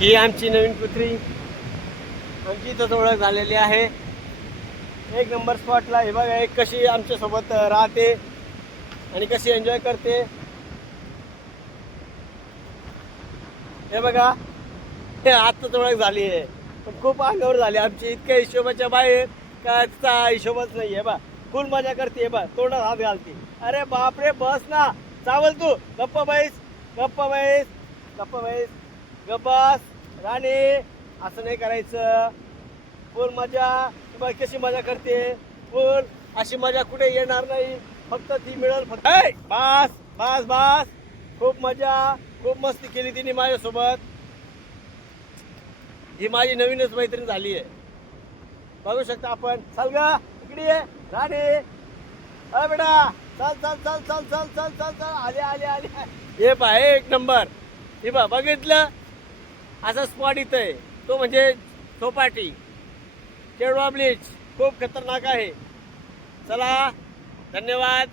ही आमची नवीन पुत्री आमची इथं ओळख झालेली आहे. एक नंबर स्पॉटला हे बघा एक कशी आमच्यासोबत राहते आणि कशी एन्जॉय करते. हे बघा हे आत्ताच ओळख झाली आहे. पण खूप अंगावर झाली आमची. इतक्या हिशोबाच्या बाहेर का तिचा हिशोबच नाही आहे बा. फुल मजा करते बा. तोंडात हात घालते. अरे बापरे बस ना. चावल तू. गप्पा बाईस गप्पा बाईस गप्पा बाईस गप्पास राणे असं नाही करायचं. फुल मजा ती बघ कशी मजा करते? फुल अशी मजा कुठे येणार नाही. फक्त ती मिळेल फक्त बास बस बस. खूप मजा खूप मस्ती केली तिने माझ्यासोबत. ही माझी नवीनच मैत्रीण झाली आहे. बघू शकता आपण. चल ग इकडे ये राणे. अ बेटा चल चल चल चल चल चल चल चल. आले आले आले. हे पा एक नंबर. हे बा बघितलं? असा स्पॉट इथं आहे. तो म्हणजे चौपाटी चेडवा ब्लीच खूप खतरनाक आहे. चला धन्यवाद.